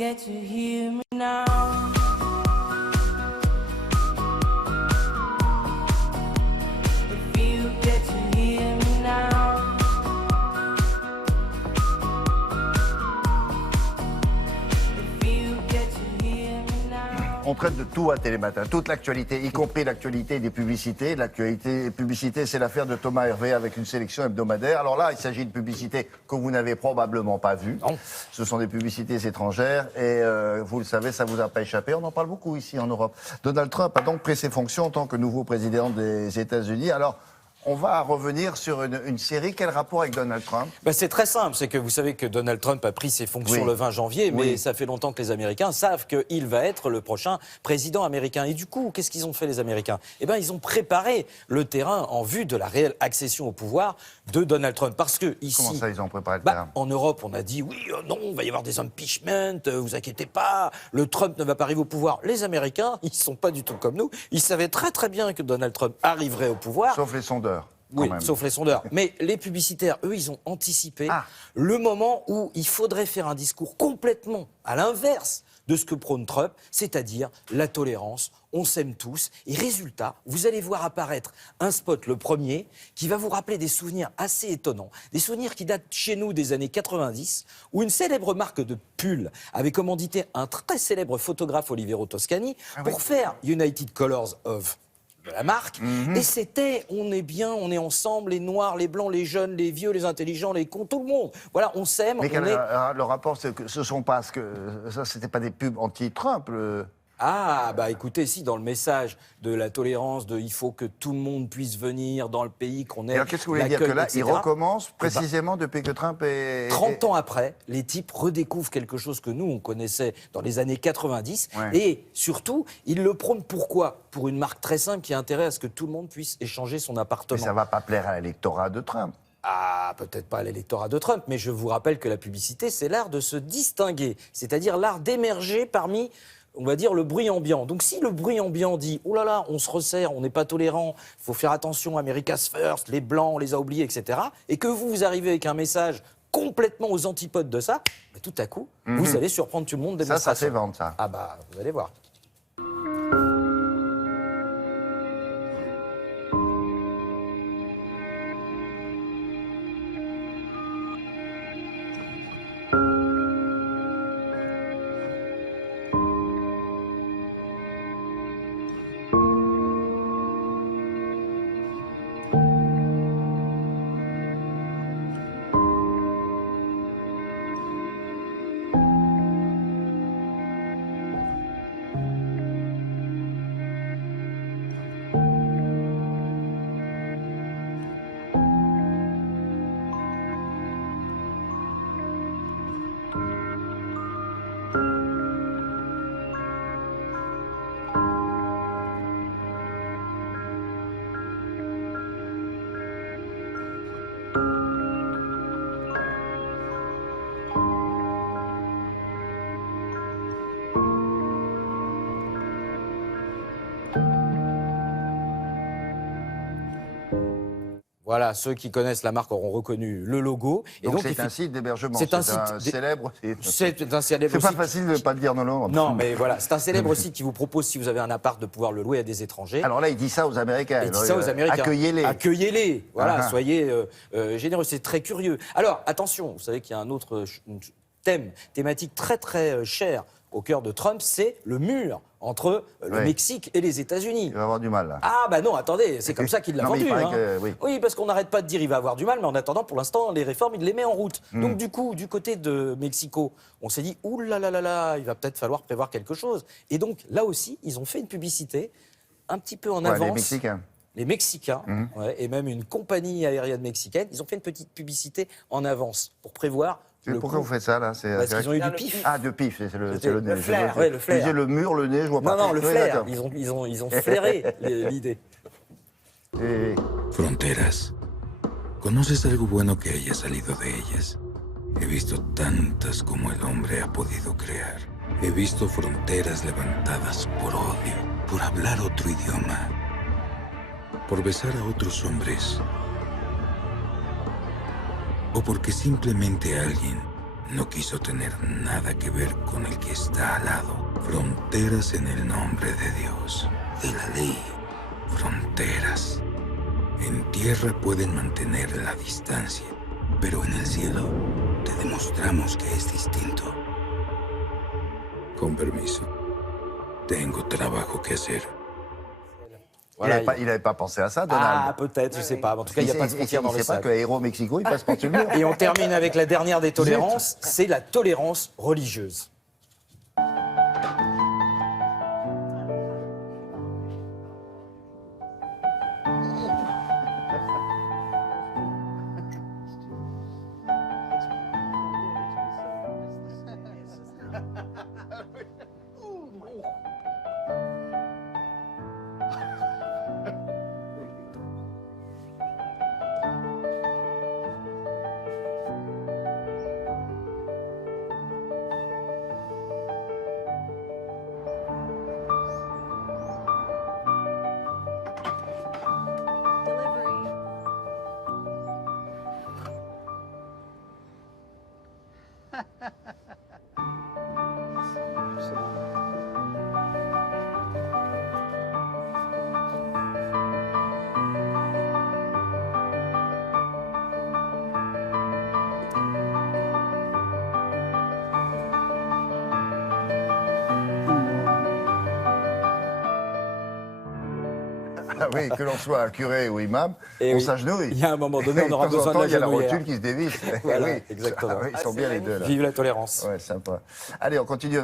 get to hear me now. If you get to hear me now. If you get to hear me now. On traite de tout à Télématin, toute l'actualité, y compris l'actualité des publicités. L'actualité des publicités, c'est l'affaire de Thomas Hervé avec une sélection hebdomadaire. Alors là, il s'agit de publicités que vous n'avez probablement pas vues. Non. Ce sont des publicités étrangères et vous le savez, ça vous a pas échappé. On en parle beaucoup ici en Europe. Donald Trump a donc pris ses fonctions en tant que nouveau président des États-Unis. Alors, on va revenir sur une série. Quel rapport avec Donald Trump? C'est très simple, c'est que vous savez que Donald Trump a pris ses fonctions le 20 janvier, mais ça fait longtemps que les Américains savent qu'il va être le prochain président américain. Et du coup, qu'est-ce qu'ils ont fait les Américains? Ils ont préparé le terrain en vue de la réelle accession au pouvoir de Donald Trump. Parce que ici... Comment ça, ils ont préparé le terrain? En Europe, on a dit, oui, non, il va y avoir des impeachments, vous inquiétez pas, le Trump ne va pas arriver au pouvoir. Les Américains, ils sont pas du tout comme nous. Ils savaient très très bien que Donald Trump arriverait au pouvoir. Sauf les sondeurs. Oui, sauf les sondeurs. Mais les publicitaires, eux, ils ont anticipé le moment où il faudrait faire un discours complètement à l'inverse de ce que prône Trump, c'est-à-dire la tolérance, on s'aime tous. Et résultat, vous allez voir apparaître un spot, le premier, qui va vous rappeler des souvenirs assez étonnants, des souvenirs qui datent chez nous des années 90, où une célèbre marque de pull avait commandité un très célèbre photographe, Olivero Toscani, pour faire United Colors of... de la marque, et c'était, on est bien, on est ensemble, les noirs, les blancs, les jeunes, les vieux, les intelligents, les cons, tout le monde. Voilà, on s'aime. Mais le rapport, c'est que ce sont pas, ça, c'était pas des pubs anti-Trump. Écoutez, si, dans le message de la tolérance, il faut que tout le monde puisse venir dans le pays, qu'on ait. Alors qu'est-ce que vous voulez dire? Que là, etc. il recommence précisément depuis que Trump est. 30 ans après, les types redécouvrent quelque chose que nous, on connaissait dans les années 90. Et surtout, ils le prônent pourquoi? Pour une marque très simple qui a intérêt à ce que tout le monde puisse échanger son appartement. Mais ça va pas plaire à l'électorat de Trump. Peut-être pas à l'électorat de Trump, mais je vous rappelle que la publicité, c'est l'art de se distinguer, c'est-à-dire l'art d'émerger parmi, on va dire, le bruit ambiant. Donc si le bruit ambiant dit « Oh là là, on se resserre, on n'est pas tolérant, il faut faire attention, America's First, les Blancs, on les a oubliés, etc. » et que vous arrivez avec un message complètement aux antipodes de ça, tout à coup, vous allez surprendre tout le monde. Ça fait vendre, ça. Vous allez voir. Voilà, ceux qui connaissent la marque auront reconnu le logo. Et donc c'est un site d'hébergement. C'est un site célèbre. C'est un célèbre. C'est pas facile de ne pas le dire dans le monde. Non, mais voilà, c'est un célèbre site qui vous propose, si vous avez un appart, de pouvoir le louer à des étrangers. Alors là, il dit ça aux Américains. Il dit ça aux Américains. Accueillez-les. Accueillez-les. Voilà, soyez généreux. C'est très curieux. Alors, attention, vous savez qu'il y a un autre thématique très très cher au cœur de Trump, c'est le mur entre le Mexique et les États-Unis. Il va avoir du mal, là. Non, attendez, c'est comme ça qu'il l'a vendu. Oui, parce qu'on n'arrête pas de dire il va avoir du mal, mais en attendant, pour l'instant, les réformes, il les met en route. Donc, du coup, du côté de Mexico, on s'est dit, ouh là là là là, il va peut-être falloir prévoir quelque chose. Et donc, là aussi, ils ont fait une publicité un petit peu en avance. Les Mexicains. Les Mexicains, et même une compagnie aérienne mexicaine, ils ont fait une petite publicité en avance pour prévoir. Pourquoi vous faites ça, là? Parce qu'ils ont eu du pif. De pif, c'est le nez. Le flair, le flair. Le mur, le nez, je vois pas. Non, le flair. Ils ont flairé l'idée. Fronteras. ¿Conoces algo bueno que haya salido de ellas? He visto tantas como el hombre ha podido crear. He visto fronteras levantadas por odio, por hablar otro idioma, por besar a otros hombres, o porque simplemente alguien No quiso tener nada que ver con el que está al lado. Fronteras en el nombre de Dios, de la ley. Fronteras. En tierra pueden mantener la distancia, pero en el cielo te demostramos que es distinto. Con permiso. Tengo trabajo que hacer. Voilà, il n'avait pas pensé à ça, Donald. Ah, peut-être, je sais pas. En tout cas, il n'y a pas de frontière dans Il le ne sait pas sac. qu'à Héros Mexico, il passe par-dessus le mur. Et on termine avec la dernière des tolérances, c'est la tolérance religieuse. Ah oui, que l'on soit curé ou imam, Et on oui. s'agenouille. Il y a un moment donné, on aura De temps en besoin de temps, la il y a la genouillère. rotule qui se dévisse. Voilà, Oui. exactement. Ah oui, ils sont bien les deux, là. Vive la tolérance. Ouais, sympa. Allez, on continue.